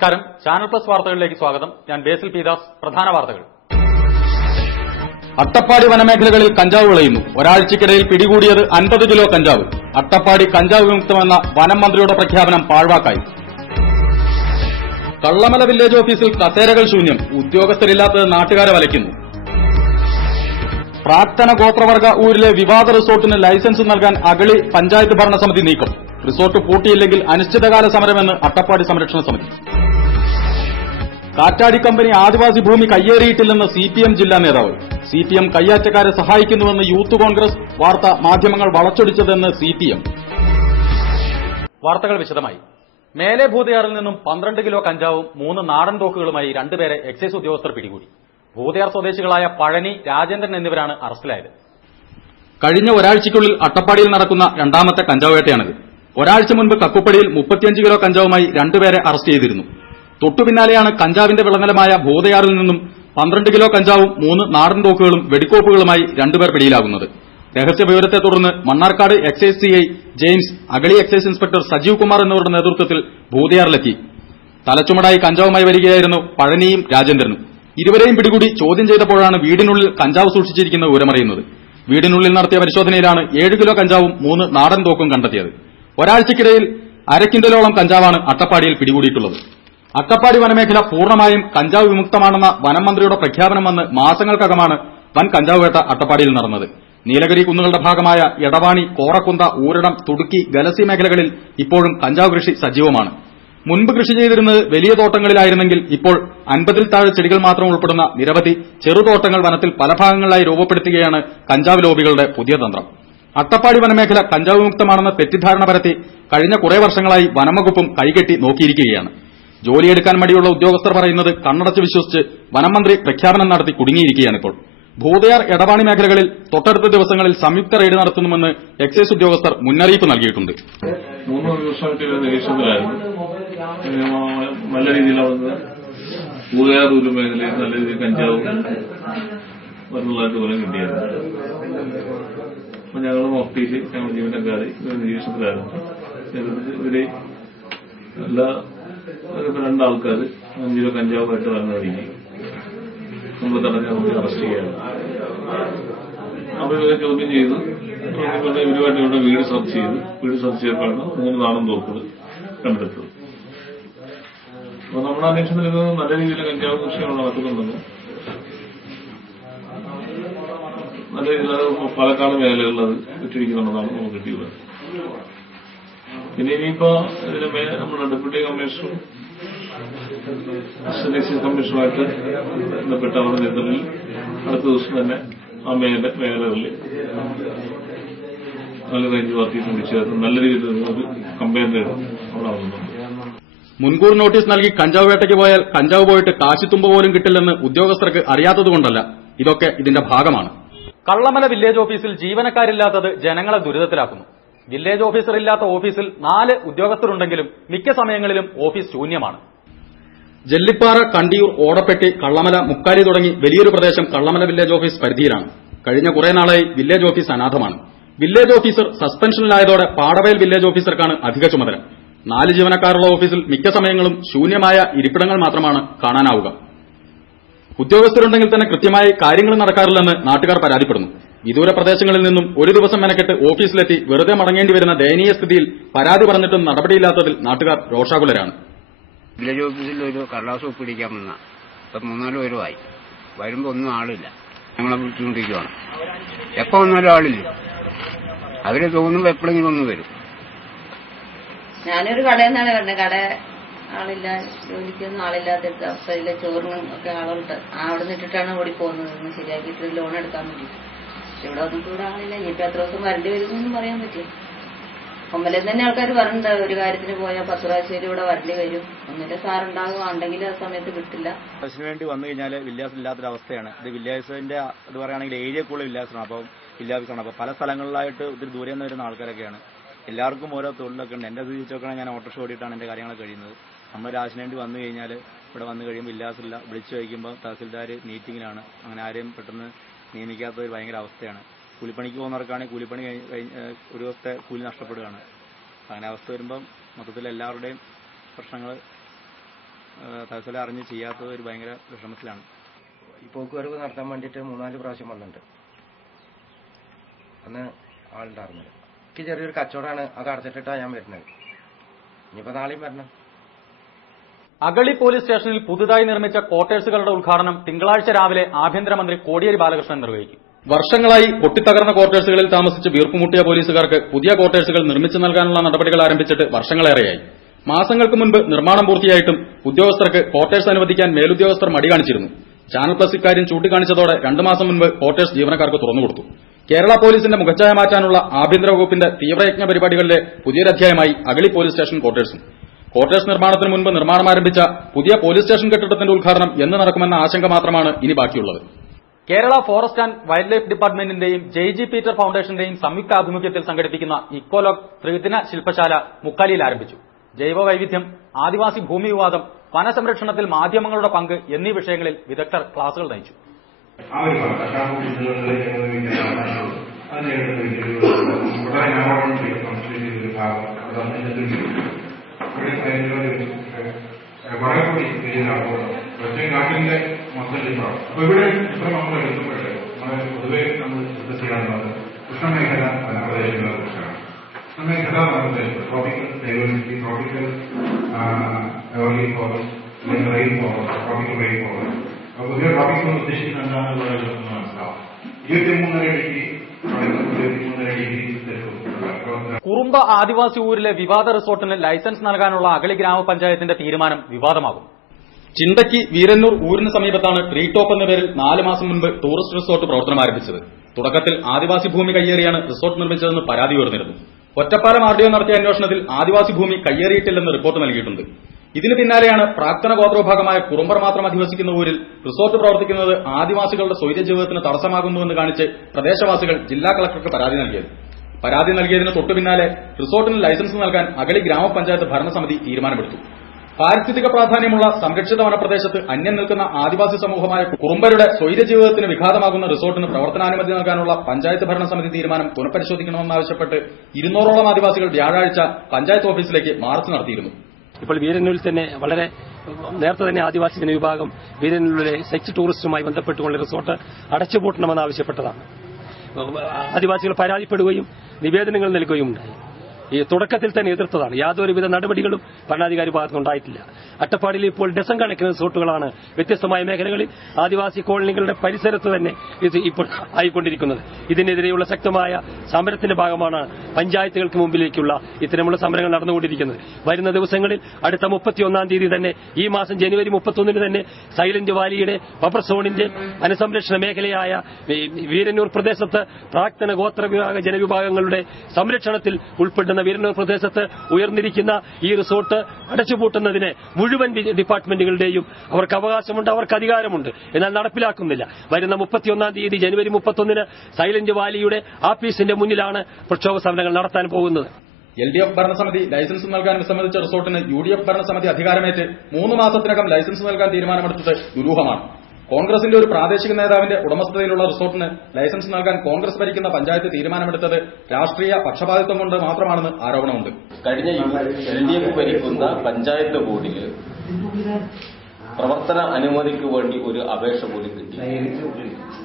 നമസ്കാരം. Channel plus വാർത്തകളിലേക്ക് സ്വാഗതം. ഞാൻ ബേസിൽ പീദാസ്. പ്രധാന വാർത്തകൾ. അട്ടപ്പാടി വനമേഖലകളിൽ കഞ്ചാവ് വിളയുന്നു. ഒരാഴ്ചക്കിടയിൽ പിടികൂടിയത് 50 കിലോ കഞ്ചാവ്. അട്ടപ്പാടി കഞ്ചാവ് വിമുക്തമെന്ന വനം മന്ത്രിയുടെ പ്രഖ്യാപനം പാഴ്വാക്കായി. കള്ളമല വില്ലേജ് ഓഫീസിൽ കസേരകൾ ശൂന്യം. ഉദ്യോഗസ്ഥരില്ലാത്തത് നാട്ടുകാരെ വലയ്ക്കുന്നു. പ്രാക്തന ഗോത്രവർഗ ഊരിലെ വിവാദ റിസോർട്ടിന് ലൈസൻസ് നൽകാൻ അഗളി പഞ്ചായത്ത് ഭരണസമിതി നീക്കം. റിസോർട്ട് പൂട്ടിയില്ലെങ്കിൽ അനിശ്ചിതകാല സമരമെന്ന് അട്ടപ്പാടി സംരക്ഷണ സമിതി. കാറ്റാടി കമ്പനി ആദിവാസി ഭൂമി കയ്യേറിയിട്ടില്ലെന്ന് CPM ജില്ലാ നേതാവ്. CPM കയ്യാറ്റക്കാരെ സഹായിക്കുന്നുവെന്ന് യൂത്ത് കോൺഗ്രസ്. വാർത്ത മാധ്യമങ്ങൾ വളച്ചൊടിച്ചതെന്ന് CPM. വാർത്തകൾ വിശദമായി. മേലെ ഭൂതയാറിൽ നിന്നും 12 കിലോ കഞ്ചാവും 3 നാടൻ തോക്കുകളുമായി 2 പേരെ എക്സൈസ് ഉദ്യോഗസ്ഥർ പിടികൂടി. ഭൂതയാർ സ്വദേശികളായ പഴനി, രാജേന്ദ്രൻ എന്നിവരാണ് അറസ്റ്റിലായത്. കഴിഞ്ഞ ഒരാഴ്ചയ്ക്കുള്ളിൽ അട്ടപ്പാടിയിൽ നടക്കുന്ന രണ്ടാമത്തെ കഞ്ചാവ് വേട്ടയാണിത്. ഒരാഴ്ച മുൻപ് കക്കുപ്പടിയിൽ 35 കിലോ കഞ്ചാവുമായി 2 പേരെ അറസ്റ്റ് ചെയ്തിരുന്നു. തൊട്ടുപിന്നാലെയാണ് കഞ്ചാവിന്റെ വിളനിലമായ ഭൂതയാറിൽ നിന്നും 12 കിലോ കഞ്ചാവും 3 നാടൻ തോക്കുകളും വെടിക്കോപ്പുകളുമായി 2 പേർ പിടിയിലാകുന്നത്. രഹസ്യ വിവരത്തെ തുടർന്ന് Mannarkkad excise CI James, Agali excise inspector Sajeev Kumar എന്നിവരുടെ നേതൃത്വത്തിൽ ഭൂതയാറിലെത്തി. തലച്ചുമടായി കഞ്ചാവുമായി വരികയായിരുന്നു പഴനിയും രാജേന്ദ്രനും. ഇരുവരെയും പിടികൂടി ചോദ്യം ചെയ്തപ്പോഴാണ് വീടിനുള്ളിൽ കഞ്ചാവ് സൂക്ഷിച്ചിരിക്കുന്ന വിവരമറിയുന്നത്. വീടിനുള്ളിൽ നടത്തിയ പരിശോധനയിലാണ് 7 കിലോ കഞ്ചാവും 3 നാടൻ തോക്കും കണ്ടെത്തിയത്. ഒരാഴ്ചക്കിടയിൽ 1/2 കിൻഡലോളം കഞ്ചാവാണ് അട്ടപ്പാടിയിൽ പിടികൂടിയിട്ടുള്ളത്. അട്ടപ്പാടി വനമേഖല പൂർണ്ണമായും കഞ്ചാവ് വിമുക്തമാണെന്ന വനം മന്ത്രിയുടെ പ്രഖ്യാപനം വന്ന് മാസങ്ങൾക്കകമാണ് വൻ കഞ്ചാവ് വേട്ട അട്ടപ്പാടിയിൽ നടന്നത്. നീലഗിരി കുന്നുകളുടെ ഭാഗമായ എടവാണി, കോറക്കുന്ത, ഊരടം, തുടുക്കി, ഗലസി മേഖലകളിൽ ഇപ്പോഴും കഞ്ചാവ് കൃഷി സജീവമാണ്. മുൻപ് കൃഷി ചെയ്തിരുന്നത് വലിയ തോട്ടങ്ങളിലായിരുന്നെങ്കിൽ ഇപ്പോൾ 50-ൽ താഴെ ചെടികൾ മാത്രം ഉൾപ്പെടുന്ന നിരവധി ചെറുതോട്ടങ്ങൾ വനത്തിൽ പല ഭാഗങ്ങളിലായി രൂപപ്പെടുത്തുകയാണ് കഞ്ചാവ് ലോബികളുടെ പുതിയ തന്ത്രം. അട്ടപ്പാടി വനമേഖല കഞ്ചാവ് വിമുക്തമാണെന്ന തെറ്റിദ്ധാരണ പരത്തി കഴിഞ്ഞ കുറെ വർഷങ്ങളായി വനംവകുപ്പും കൈകെട്ടി നോക്കിയിരിക്കുകയാണ്. ജോലിയെടുക്കാൻ മടിയുള്ള ഉദ്യോഗസ്ഥർ പറയുന്നത് കണ്ണടച്ച് വിശ്വസിച്ച് വനം മന്ത്രി പ്രഖ്യാപനം നടത്തി കുടുങ്ങിയിരിക്കുകയാണിപ്പോൾ. ഭൂതയാർ, എടവാണി മേഖലകളിൽ തൊട്ടടുത്ത ദിവസങ്ങളിൽ സംയുക്ത റെയ്ഡ് നടത്തുന്നുവെന്ന് എക്സൈസ് ഉദ്യോഗസ്ഥർ മുന്നറിയിപ്പ് നൽകിയിട്ടുണ്ട്. 3 ദിവസമായിട്ടുള്ള നിരീക്ഷണത്തിലായിരുന്നു. നല്ല രീതിയിൽ അവിടുന്ന് ഭൂതയാർ ഒരു മേഖലയിൽ നല്ല രീതിയിൽ കഞ്ചാവും വരുന്നതായിട്ട് പോലും കിട്ടിയായിരുന്നു. അപ്പൊ ഞങ്ങൾ നോക്കിയിട്ട് ഞങ്ങൾ ജീവനക്കാർ നിരീക്ഷണത്തിലായിരുന്നു. ഇവര് എല്ലാ 2 ആൾക്കാർ 5 കിലോ കഞ്ചാവുമായിട്ട് വന്നതായിരിക്കും നമ്മൾ തടഞ്ഞ് നമുക്ക് അറസ്റ്റ് ചെയ്യാറ്. അവരെ ചോദ്യം ചെയ്ത് ഇവരുമായിട്ട് ഇവിടെ വീട് സെർച്ച് ചെയ്തപ്പോഴാണ് 3 നാടൻ തോക്കുകൾ കണ്ടെടുത്തത്. അപ്പൊ നമ്മുടെ അന്വേഷണത്തിൽ ഇത് നല്ല രീതിയിൽ കഞ്ചാവ് കൃഷികൾ നടക്കുന്നുണ്ടെന്നും നല്ല രീതിയിൽ പാലക്കാട് മേഖലകളിൽ അത് വിറ്റിരിക്കുന്നുണ്ടെന്നാണ് നമുക്ക് കിട്ടിയത്. പിന്നെ ഇനിയിപ്പോ ഇതിന് നമ്മുടെ ഡെപ്യൂട്ടി കമ്മീഷണറും അസിസ്റ്റന്റ് കമ്മീഷണറുമായിട്ട് ബന്ധപ്പെട്ട അവരുടെ നേതൃത്വത്തിൽ അടുത്ത ദിവസം തന്നെ ആ മേഖലകളിൽ നല്ല റേഞ്ച് പാർട്ടി ചേർത്ത് നല്ല രീതിയിൽ ഒരു കമ്പയിൻ അവിടെ നടന്നുണ്ട്. മുൻകൂർ നോട്ടീസ് നൽകി കഞ്ചാവ് വേട്ടയ്ക്ക് പോയാൽ കഞ്ചാവ് പോയിട്ട് കാശിത്തുമ്പ പോലും കിട്ടില്ലെന്ന് ഉദ്യോഗസ്ഥർക്ക് അറിയാത്തതുകൊണ്ടല്ല, ഇതൊക്കെ ഇതിന്റെ ഭാഗമാണ്. കള്ളമല വില്ലേജ് ഓഫീസിൽ ജീവനക്കാരില്ലാത്തത് ജനങ്ങളെ ദുരിതത്തിലാക്കുന്നു. വില്ലേജ് ഓഫീസർ ഇല്ലാത്ത ഓഫീസിൽ 4 ഉദ്യോഗസ്ഥരുണ്ടെങ്കിലും മിക്ക സമയങ്ങളിലും ഓഫീസ് ശൂന്യമാണ്. ജല്ലിപ്പാറ, കണ്ടിയൂർ, ഓടപ്പെട്ടി, കള്ളമല, മുക്കാലി തുടങ്ങി വലിയൊരു പ്രദേശം കള്ളമല വില്ലേജ് ഓഫീസ് പരിധിയിലാണ്. കഴിഞ്ഞ കുറെ നാളായി village office അനാഥമാണ്. Village officer സസ്പെൻഷനിലായതോടെ Padavayal village ഓഫീസർക്കാണ് അധിക ചുമതല. 4 ജീവനക്കാരുള്ള ഓഫീസിൽ മിക്ക സമയങ്ങളും ശൂന്യമായ ഇരിപ്പിടങ്ങൾ മാത്രമാണ് കാണാനാവുക. ഉദ്യോഗസ്ഥരുണ്ടെങ്കിൽ തന്നെ കൃത്യമായി കാര്യങ്ങൾ നടക്കാറില്ലെന്ന് നാട്ടുകാർ പരാതിപ്പെടുന്നു. വിദൂര പ്രദേശങ്ങളിൽ നിന്നും ഒരു ദിവസം മെനക്കെട്ട് ഓഫീസിലെത്തി വെറുതെ മടങ്ങേണ്ടി വരുന്ന ദയനീയ സ്ഥിതിയിൽ പരാതി പറഞ്ഞിട്ടും നടപടിയില്ലാത്തതിൽ നാട്ടുകാർ രോഷാകുലരാണ്. വില്ലേജ് ഓഫീസിൽ ഒരു കടലാസ് ഒപ്പിടിക്കാൻ വന്ന 3-4 പേരുമായി വരുമ്പോ ഒന്നും ആളില്ല. ഞങ്ങളെ വിളിച്ചുകൊണ്ടിരിക്കുകയാണ്. എപ്പോ വന്നാലും ആളില്ല. അവര് തോന്നുമ്പോ എപ്പോഴെങ്കിലും ഒന്ന് വരും. ഞാനൊരു കടയിൽ നിന്നാണ് പറഞ്ഞത്. കട ആളില്ല, ജോലിക്കൊന്നും ആളില്ലാത്ത അവസ്ഥയില് ചോറിനും ഒക്കെ ആളുണ്ട്. അവിടെ നിന്നിട്ടാണ് ഓടി പോകുന്നത് ശരിയാക്കിയിട്ട് ലോൺ എടുക്കാൻ വേണ്ടി. ഇവിടെ വന്നിട്ട് ഇവിടെ ആളില്ല. ഇനിയിപ്പോ എത്ര ദിവസം വരേണ്ടി വരുന്നൊന്നും പറയാൻ പറ്റില്ല. കൊമ്മലിൽ തന്നെ ആൾക്കാർ പറഞ്ഞിട്ട് ഒരു കാര്യത്തിന് പോയാൽ 10 പ്രാവശ്യം ഇവിടെ വരേണ്ടി വരും. ഒന്നിന്റെ സാറുണ്ടാകും, ഉണ്ടെങ്കിൽ ആ സമയത്ത് കിട്ടില്ല. അതിന് വേണ്ടി വന്നു കഴിഞ്ഞാൽ വില്ലേജ് ഇല്ലാത്തൊരവസ്ഥയാണ്. ഇത് വില്ലേജിന്റെ ഇത് പറയുകയാണെങ്കിൽ ഏരിയക്കുള്ള വില്ലേജാണ്. അപ്പോൾ വില്ലേജാണ്. അപ്പോൾ പല സ്ഥലങ്ങളിലായിട്ട് ഒത്തിരി ദൂരെ നിന്ന് വരുന്ന ആൾക്കാരൊക്കെയാണ്. എല്ലാവർക്കും ഓരോ തൊഴിലൊക്കെ ഉണ്ട്. എന്റെ ഇത് ചോദിച്ചാൽ ഞാൻ ഓട്ടോറിക്ഷ ഓടിയിട്ടാണ് എന്റെ കാര്യങ്ങൾ കഴിയുന്നത്. നമ്മൾ രാശിന് വേണ്ടി വന്നു കഴിഞ്ഞാൽ ഇവിടെ വന്നു കഴിയുമ്പോൾ വില്ലേജില്ല. വിളിച്ചു ചോദിക്കുമ്പോൾ തഹസിൽദാർ മീറ്റിങ്ങിലാണ്. അങ്ങനെ ആരെയും പെട്ടെന്ന് നിയമിക്കാത്ത ഒരു ഭയങ്കര അവസ്ഥയാണ്. കൂലിപ്പണിക്ക് പോകുന്നവർക്കാണെങ്കിൽ കൂലിപ്പണി ഒരു ദിവസത്തെ കൂലി നഷ്ടപ്പെടുകയാണ്. അങ്ങനെ അവസ്ഥ വരുമ്പം മൊത്തത്തിൽ എല്ലാവരുടെയും പ്രശ്നങ്ങൾ തഹസിൽ അറിഞ്ഞ് ചെയ്യാത്തത് ഒരു ഭയങ്കര വിഷമത്തിലാണ്. ഈ പോക്കുവരവ് നടത്താൻ വേണ്ടിയിട്ട് 3-4 പ്രാവശ്യം വന്നിട്ടുണ്ട്. അന്ന് ആളുണ്ടായിരുന്നത്. എനിക്ക് ചെറിയൊരു കച്ചവടമാണ്, അത് അടച്ചിട്ടിട്ടാണ് ഞാൻ വരുന്നത്. ഇനിയിപ്പോൾ നാളെയും വരണം. അഗളി പോലീസ് സ്റ്റേഷനിൽ പുതുതായി നിർമ്മിച്ച ക്വാർട്ടേഴ്സുകളുടെ ഉദ്ഘാടനം തിങ്കളാഴ്ച രാവിലെ ആഭ്യന്തരമന്ത്രി കോടിയേരി ബാലകൃഷ്ണൻ നിർവഹിക്കും. വർഷങ്ങളായി പൊട്ടിത്തകർന്ന ക്വാർട്ടേഴ്സുകളിൽ താമസിച്ച് വീർപ്പുമുട്ടിയ പോലീസുകാർക്ക് പുതിയ ക്വാർട്ടേഴ്സുകൾ നിർമ്മിച്ചു നൽകാനുള്ള നടപടികൾ ആരംഭിച്ചിട്ട് വർഷങ്ങളേറെയായി. മാസങ്ങൾക്ക് മുൻപ് നിർമ്മാണം പൂർത്തിയായിട്ടും ഉദ്യോഗസ്ഥർക്ക് ക്വാർട്ടേഴ്സ് അനുവദിക്കാൻ മേലുദ്യോഗസ്ഥർ മടി കാണിച്ചിരുന്നു. ചാനൽ പ്ലസ് ഇക്കാര്യം ചൂണ്ടിക്കാണിച്ചതോടെ 2 മാസം മുൻപ് ക്വാർട്ടേഴ്സ് ജീവനക്കാർക്ക് തുറന്നുകൊടുത്തു. കേരള പോലീസിന്റെ മുഖച്ഛായ മാറ്റാനുള്ള ആഭ്യന്തര വകുപ്പിന്റെ തീവ്രയജ്ഞ പരിപാടികളിലെ പുതിയൊരധ്യായമായി അഗളി പോലീസ് സ്റ്റേഷൻ ക്വാർട്ടേഴ്സും. ക്വാർട്ടേഴ്സ് നിർമ്മാണത്തിന് മുൻപ് നിർമ്മാണം ആരംഭിച്ച പുതിയ പോലീസ് സ്റ്റേഷൻ കെട്ടിടത്തിന്റെ ഉദ്ഘാടനം എന്ന് നടക്കുമെന്ന ആശങ്ക മാത്രമാണ് ഇനി ബാക്കിയുള്ളത്. Kerala forest and wildlife ഡിപ്പാർട്ട്മെന്റിന്റെയും ജെയ്ജി പീറ്റർ ഫൌണ്ടേഷന്റെയും സംയുക്ത ആഭിമുഖ്യത്തിൽ സംഘടിപ്പിക്കുന്ന ഇക്കോലോഗ് ത്രിദിന ശില്പശാല മുക്കാലിയിൽ ആരംഭിച്ചു. ജൈവ വൈവിധ്യം, ആദിവാസി ഭൂമി വിവാദം, വനസംരക്ഷണത്തിൽ മാധ്യമങ്ങളുടെ പങ്ക് എന്നീ വിഷയങ്ങളിൽ വിദഗ്ധർ ക്ലാസുകൾ നയിച്ചു. വളരെക്കൂടി നാട്ടിന്റെ മൊത്തം ലിംബാണ്. അപ്പൊ ഇവിടെ ഇപ്പൊ നമ്മൾ എടുക്കപ്പെട്ട് നമ്മളെ പൊതുവെ നമ്മൾ ശ്രദ്ധ ചെയ്യാറുള്ളത് കൃഷ്ണമേഖല വനപ്രദേശങ്ങളെ കുറിച്ചാണ്. കൃഷ്ണമേഖല നമുക്ക് tropical diversity, tropical early forest, അല്ലെങ്കിൽ rain forest, tropical rain forest. അപ്പൊ പൊതുവെ ട്രോപ്പിക്കൽ ഉദ്ദേശിക്കുന്നത് എന്താണെന്നുള്ളത് മനസ്സിലാവും. 23.5 ഡിഗ്രി 23.5 ഡിഗ്രി കുറുമ്പ ആദിവാസി ഊരിലെ വിവാദ റിസോർട്ടിന് ലൈസൻസ് നൽകാനുള്ള അഗളി ഗ്രാമപഞ്ചായത്തിന്റെ തീരുമാനം വിവാദമാകും. ചിണ്ടക്കി വീരന്നൂർ ഊരിന് സമീപത്താണ് ട്രീ ടോപ്പ് എന്ന പേരിൽ 4 മാസം മുൻപ് ടൂറിസ്റ്റ് റിസോർട്ട് പ്രവർത്തനം ആരംഭിച്ചത്. തുടക്കത്തിൽ ആദിവാസി ഭൂമി കയ്യേറിയാണ് റിസോർട്ട് നിർമ്മിച്ചതെന്ന് പരാതി ഉയർന്നിരുന്നു. ഒറ്റപ്പാലം ആർഡിഒ നടത്തിയ അന്വേഷണത്തിൽ ആദിവാസി ഭൂമി കയ്യേറിയിട്ടില്ലെന്ന് റിപ്പോർട്ട് നൽകിയിട്ടുണ്ട്. ഇതിന് പിന്നാലെയാണ് പ്രാക്തന ഗോത്രവിഭാഗമായ കുറുമ്പർ മാത്രം അധിവസിക്കുന്ന ഊരിൽ റിസോർട്ട് പ്രവർത്തിക്കുന്നത് ആദിവാസികളുടെ സ്വൈര്യ ജീവിതത്തിന് തടസ്സമാകുന്നുവെന്ന് കാണിച്ച് പ്രദേശവാസികൾ ജില്ലാ കളക്ടർക്ക് പരാതി നൽകിയത്. പരാതി നൽകിയതിന് തൊട്ടുപിന്നാലെ റിസോർട്ടിന് ലൈസൻസ് നൽകാൻ അഗളി ഗ്രാമപഞ്ചായത്ത് ഭരണസമിതി തീരുമാനമെടുത്തു. പാരിസ്ഥിതിക പ്രാധാന്യമുള്ള സംരക്ഷിത വനപ്രദേശത്ത് അന്യം നിൽക്കുന്ന ആദിവാസി സമൂഹമായ കുറുമ്പരുടെ സ്വൈര്യ ജീവിതത്തിന് വിഘാതമാകുന്ന റിസോർട്ടിന് പ്രവർത്തനാനുമതി നൽകാനുള്ള പഞ്ചായത്ത് ഭരണസമിതി തീരുമാനം പുനഃപരിശോധിക്കണമെന്നാവശ്യപ്പെട്ട് 200ഓളം ആദിവാസികൾ വ്യാഴാഴ്ച പഞ്ചായത്ത് ഓഫീസിലേക്ക് മാർച്ച് നടത്തിയിരുന്നു. ഇപ്പോൾ വീരന്നൂരിൽ തന്നെ വളരെ നേരത്തെ തന്നെ ആദിവാസി ജനവിഭാഗം വീരന്നൂരിലെ സെക്സ് ടൂറിസ്റ്റുമായി ബന്ധപ്പെട്ടുകൊണ്ട് റിസോർട്ട് അടച്ചുപൂട്ടണമെന്നാവശ്യപ്പെട്ടതാണ്. ആദിവാസികൾ പരാതിപ്പെടുകയും നിവേദനങ്ങൾ നൽകുകയും ഉണ്ടായി. ഈ തുടക്കത്തിൽ തന്നെ എതിർത്തതാണ്. യാതൊരുവിധ നടപടികളും ഭരണാധികാരി ഭാഗത്തുനിന്നുണ്ടായിട്ടില്ല. അട്ടപ്പാടിയിൽ ഇപ്പോൾ ഡസൻ കണക്കിന് റിസോർട്ടുകളാണ് വ്യത്യസ്തമായ മേഖലകളിൽ ആദിവാസി കോളനികളുടെ പരിസരത്ത് തന്നെ ഇത് ഇപ്പോൾ ആയിക്കൊണ്ടിരിക്കുന്നത്. ഇതിനെതിരെയുള്ള ശക്തമായ സമരത്തിന്റെ ഭാഗമാണ് പഞ്ചായത്തുകൾക്ക് മുമ്പിലേക്കുള്ള ഇത്തരമുള്ള സമരങ്ങൾ നടന്നുകൊണ്ടിരിക്കുന്നത്. വരുന്ന ദിവസങ്ങളിൽ അടുത്ത 31-ാം തീയതി തന്നെ, ഈ മാസം ജനുവരി 31-ന് തന്നെ സൈലന്റ് വാലിയുടെ ബഫർ സോണിന്റെ വനസംരക്ഷണ മേഖലയായ വീരന്നൂർ പ്രദേശത്ത് പ്രാക്തന ഗോത്രവിഭാഗ ജനവിഭാഗങ്ങളുടെ സംരക്ഷണത്തിൽ ഉൾപ്പെടുന്ന വീരന്നൂർ പ്രദേശത്ത് ഉയർന്നിരിക്കുന്ന ഈ റിസോർട്ട് അടച്ചുപൂട്ടുന്നതിന് മുഴുവൻ ഡിപ്പാർട്ട്മെന്റുകളുടെയും അവർക്ക് അവകാശമുണ്ട്, അവർക്ക് അധികാരമുണ്ട്. എന്നാൽ നടപ്പിലാക്കുന്നില്ല. വരുന്ന 31-ാം തീയതി ജനുവരി 31-ന് സൈലന്റ് വാലിയുടെ ആഫീസിന്റെ മുന്നിലാണ് പ്രക്ഷോഭ സമരങ്ങൾ നടത്താൻ പോകുന്നത്. LDF ഭരണസമിതി ലൈസൻസ് നൽകാൻ വിസമ്മതിച്ച റിസോർട്ടിന് UDF ഭരണസമിതി അധികാരമേറ്റ് 3 മാസത്തിനകം ലൈസൻസ് നൽകാൻ തീരുമാനമെടുത്തത് ദുരൂഹമാണ്. കോൺഗ്രസിന്റെ ഒരു പ്രാദേശിക നേതാവിന്റെ ഉടമസ്ഥതയിലുള്ള റിസോർട്ടിന് ലൈസൻസ് നൽകാൻ കോൺഗ്രസ് ഭരിക്കുന്ന പഞ്ചായത്ത് തീരുമാനമെടുത്തത് രാഷ്ട്രീയ പക്ഷപാതിത്വം കൊണ്ട് മാത്രമാണെന്ന് ആരോപണമുണ്ട്. കഴിഞ്ഞ LDF ഭരിക്കുന്ന പഞ്ചായത്ത് ബോർഡിൽ പ്രവർത്തന അനുമതിക്ക് വേണ്ടി ഒരു അപേക്ഷ കൂടി കിട്ടി.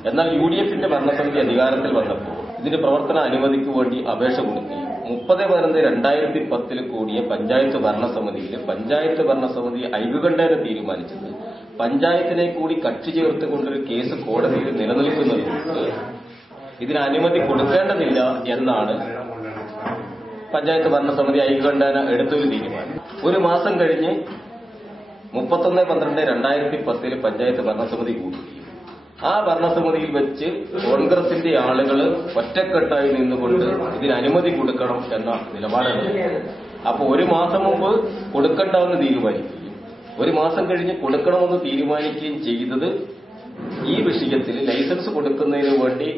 എന്നാൽ UDFന്റെ ഭരണസമിതി അധികാരത്തിൽ വന്നപ്പോൾ ഇതിന് പ്രവർത്തന അനുമതിക്ക് വേണ്ടി അപേക്ഷ കൊടുക്കുകയും 30/11/2010 കൂടിയ പഞ്ചായത്ത് ഭരണസമിതി ഐകകണ്ഠേന തീരുമാനിച്ചത് പഞ്ചായത്തിനെ കൂടി കക്ഷി ചേർത്തുകൊണ്ടൊരു കേസ് കോടതിയിൽ നിലനിൽക്കുന്നതുകൊണ്ട് ഇതിന് അനുമതി കൊടുക്കേണ്ടതില്ല എന്നാണ് പഞ്ചായത്ത് ഭരണസമിതി ഐകകണ്ഠേന എടുത്തൊരു തീരുമാനം. ഒരു മാസം കഴിഞ്ഞ് 31/12/2010 പഞ്ചായത്ത് ഭരണസമിതി കൂട്ടുകയും ആ ഭരണസമിതിയിൽ വെച്ച് കോൺഗ്രസിന്റെ ആളുകൾ ഒറ്റക്കെട്ടായി നിന്നുകൊണ്ട് ഇതിന് അനുമതി കൊടുക്കണം എന്ന നിലപാടാണ്. അപ്പോൾ ഒരു മാസം മുമ്പ് കൊടുക്കണ്ടെന്ന് തീരുമാനിക്കുകയും 1 മാസം കഴിഞ്ഞ് കൊടുക്കണമെന്ന് തീരുമാനിക്കുകയും ചെയ്തത് ഈ വിഷയത്തിൽ ലൈസൻസ് കൊടുക്കുന്നതിന് വേണ്ടി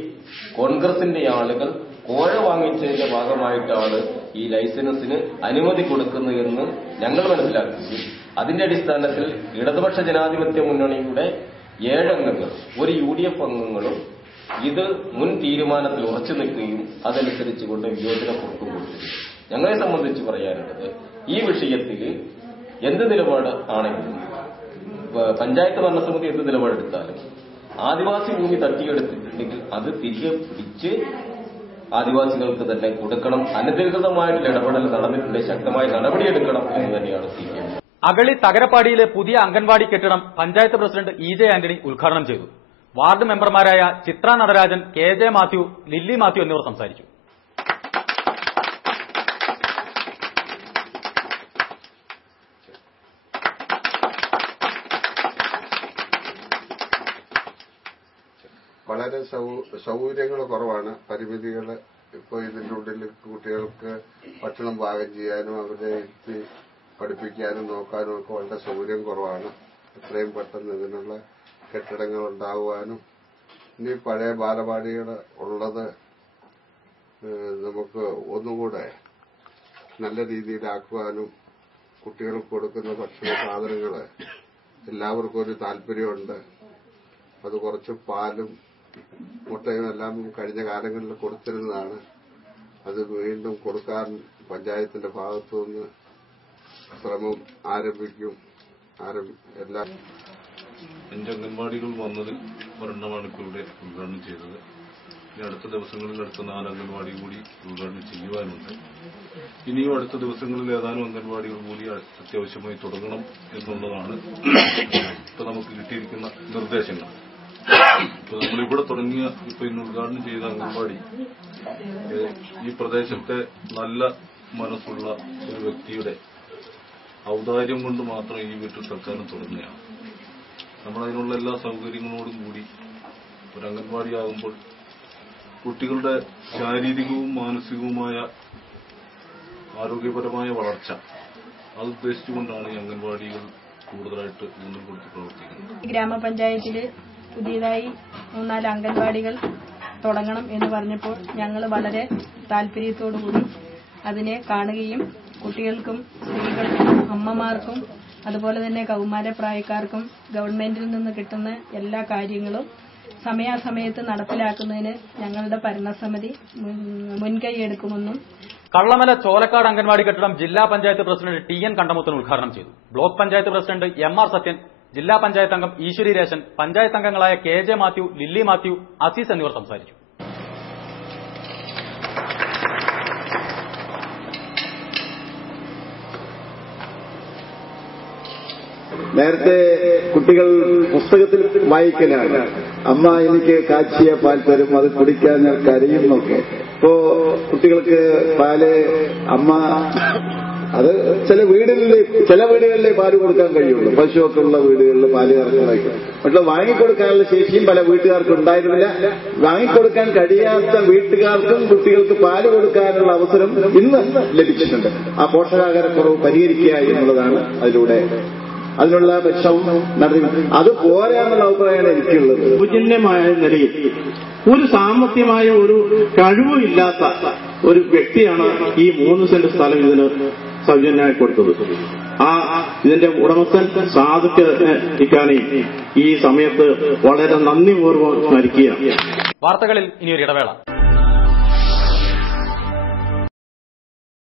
കോൺഗ്രസിന്റെ ആളുകൾ കോഴ വാങ്ങിച്ചതിന്റെ ഭാഗമായിട്ടാണ് ഈ ലൈസൻസിന് അനുമതി കൊടുക്കുന്നതെന്ന് ഞങ്ങൾ മനസ്സിലാക്കുകയും അതിന്റെ അടിസ്ഥാനത്തിൽ ഇടതുപക്ഷ ജനാധിപത്യ മുന്നണിയുടെ 7 അംഗങ്ങൾ, 1 UDF അംഗങ്ങളും ഇത് മുൻ തീരുമാനത്തിൽ ഉറച്ചു നിൽക്കുകയും അതനുസരിച്ചുകൊണ്ട് വിയോജന പുറത്തു കൊടുത്തിരുന്നു. ഞങ്ങളെ സംബന്ധിച്ച് പറയാനുള്ളത്, ഈ വിഷയത്തിൽ എന്ത് നിലപാട് ആണെങ്കിലും പഞ്ചായത്ത് ഭരണസമിതി എന്ത് നിലപാടെടുത്താലും ആദിവാസി ഭൂമി തട്ടിയെടുത്തിട്ടുണ്ടെങ്കിൽ അത് തിരികെ പിടിച്ച് ആദിവാസികൾക്ക് തന്നെ കൊടുക്കണം. അനധികൃതമായിട്ടുള്ള ഇടപെടൽ നടന്നിട്ടുണ്ടെങ്കിൽ ശക്തമായ നടപടിയെടുക്കണം എന്ന് തന്നെയാണ് CPM. അഗളി തകരപ്പാടിയിലെ പുതിയ അംഗൻവാടി കെട്ടിടം പഞ്ചായത്ത് പ്രസിഡന്റ് EJ ആന്റണി ഉദ്ഘാടനം ചെയ്തു. വാർഡ് മെമ്പർമാരായ ചിത്ര നടരാജൻ, KJ മാത്യു, ലില്ലി മാത്യു എന്നിവർ സംസാരിച്ചു. വളരെ സൗകര്യങ്ങൾ കുറവാണ്, പരിമിതികൾ. ഇപ്പോൾ ഇതിൻ്റെ ഉള്ളിൽ കുട്ടികൾക്ക് ഭക്ഷണം പാകം ചെയ്യാനും അവരെ എത്തി പഠിപ്പിക്കാനും നോക്കാനും ഒക്കെ വളരെ സൗകര്യം കുറവാണ്. എത്രയും പെട്ടെന്ന് ഇതിനുള്ള കെട്ടിടങ്ങൾ ഉണ്ടാകുവാനും ഇനി പഴയ ബാലവാടികൾ ഉള്ളത് നമുക്ക് ഒന്നുകൂടെ നല്ല രീതിയിലാക്കുവാനും കുട്ടികൾക്ക് കൊടുക്കുന്ന ഭക്ഷണ സാധനങ്ങൾ എല്ലാവർക്കും ഒരു താല്പര്യമുണ്ട്. അത് കുറച്ച് പാലും മുട്ടയും എല്ലാം കഴിഞ്ഞ കാലങ്ങളിൽ കൊടുത്തിരുന്നതാണ്. അത് വീണ്ടും കൊടുക്കാൻ പഞ്ചായത്തിന്റെ ഭാഗത്തുനിന്ന് ശ്രമം ആരംഭിക്കും. എല്ലാം 5 അംഗൻവാടികൾ വന്നതിൽ ഒരെണ്ണമാണ് ഇപ്പോൾ ഇവിടെ ഉദ്ഘാടനം ചെയ്തത്. ഇനി അടുത്ത ദിവസങ്ങളിൽ അടുത്ത 4 അംഗൻവാടി കൂടി ഉദ്ഘാടനം ചെയ്യുവാനുണ്ട്. ഇനിയും അടുത്ത ദിവസങ്ങളിൽ ഏതാനും അംഗൻവാടികൾ കൂടി അത്യാവശ്യമായി തുടങ്ങണം എന്നുള്ളതാണ് ഇപ്പൊ നമുക്ക് കിട്ടിയിരിക്കുന്ന നിർദ്ദേശങ്ങൾ. ഇപ്പൊ നമ്മളിവിടെ തുടങ്ങിയ ഇന്ന് ഉദ്ഘാടനം ചെയ്ത അംഗൻവാടി ഈ പ്രദേശത്തെ നല്ല മനസ്സുള്ള ഒരു വ്യക്തിയുടെ ഔദാര്യം കൊണ്ട് മാത്രം ഈ വീട്ടിൽ തൽക്കാലം തുടങ്ങുകയാണ്. നമ്മളതിനുള്ള എല്ലാ സൗകര്യങ്ങളോടും കൂടി ഒരു അംഗൻവാടിയാകുമ്പോൾ കുട്ടികളുടെ ശാരീരികവും മാനസികവുമായ ആരോഗ്യപരമായ വളർച്ച അത് ഉദ്ദേശിച്ചുകൊണ്ടാണ് ഈ അംഗൻവാടികൾ കൂടുതലായിട്ട് ഊന്നൽ കൊടുത്ത് പ്രവർത്തിക്കുന്നത്. ഗ്രാമപഞ്ചായത്തിൽ പുതിയതായി 3-4 അംഗൻവാടികൾ തുടങ്ങണം എന്ന് പറഞ്ഞപ്പോൾ ഞങ്ങൾ വളരെ താല്പര്യത്തോടുകൂടി അതിനെ കാണുകയും കുട്ടികൾക്കും സ്ത്രീകൾക്കും അമ്മമാർക്കും അതുപോലെ തന്നെ കൗമാരപ്രായക്കാർക്കും ഗവൺമെന്റിൽ നിന്ന് കിട്ടുന്ന എല്ലാ കാര്യങ്ങളും സമയാസമയത്ത് നടപ്പിലാക്കുന്നതിന് ഞങ്ങളുടെ ഭരണസമിതി മുൻകൈയെടുക്കുമെന്നും. കള്ളമല ചോലക്കാട് അംഗൻവാടി കെട്ടിടം ജില്ലാ പഞ്ചായത്ത് പ്രസിഡന്റ് TN കണ്ടമുത്തൻ ഉദ്ഘാടനം ചെയ്തു. Block panchayat president MR Sathyan, ജില്ലാ പഞ്ചായത്ത് അംഗം ഈശ്വരി രേശൻ, പഞ്ചായത്ത് അംഗങ്ങളായ KJ മാത്യു, ലില്ലി മാത്യു, അസീസ് എന്നിവർ സംസാരിച്ചു. നേരത്തെ കുട്ടികൾ പുസ്തകത്തിൽ വായിക്കലാണ്, അമ്മ എനിക്ക് കാച്ചിയ പാൽ തരും, അത് കുടിക്കാൻ ഞാൻ കരയുന്നൊക്കെ. ഇപ്പോ കുട്ടികൾക്ക് പാല് അമ്മ അത് ചില വീടുകളിലെ പാല് കൊടുക്കാൻ കഴിയുള്ളൂ. പശുവൊക്കെ ഉള്ള വീടുകളിൽ പാല് കറക്കാനായിട്ട് പക്ഷെ വാങ്ങിക്കൊടുക്കാനുള്ള ശേഷിയും പല വീട്ടുകാർക്കും ഉണ്ടായിരുന്നില്ല. വാങ്ങിക്കൊടുക്കാൻ കഴിയാത്ത വീട്ടുകാർക്കും കുട്ടികൾക്ക് പാല് കൊടുക്കാനുള്ള അവസരം ഇന്ന് ലഭിച്ചിട്ടുണ്ട്. ആ പോഷകാഹാരക്കുറവ് പരിഹരിക്കുക എന്നുള്ളതാണ് അതിനുള്ള ശ്രമം നടത്തി. അത് പോരാന്നുള്ള അഭിപ്രായമാണ് എനിക്കുള്ളത്. സൗജന്യമായ നിലയിൽ ഒരു സാമ്പത്തികമായ ഒരു കഴിവില്ലാത്ത ഒരു വ്യക്തിയാണ് ഈ 3 സെന്റ് സ്ഥലം ഇതിന് സൗജന്യമായി കൊടുത്തത്. ഇതിന്റെ ഉടമസ്ഥൻ സാധുക്കാനെ ഈ സമയത്ത് വളരെ നന്ദിപൂർവ്വം സ്മരിക്കുകയാണ്. വാർത്തകളിൽ ഇനിയൊരു ഇടവേള.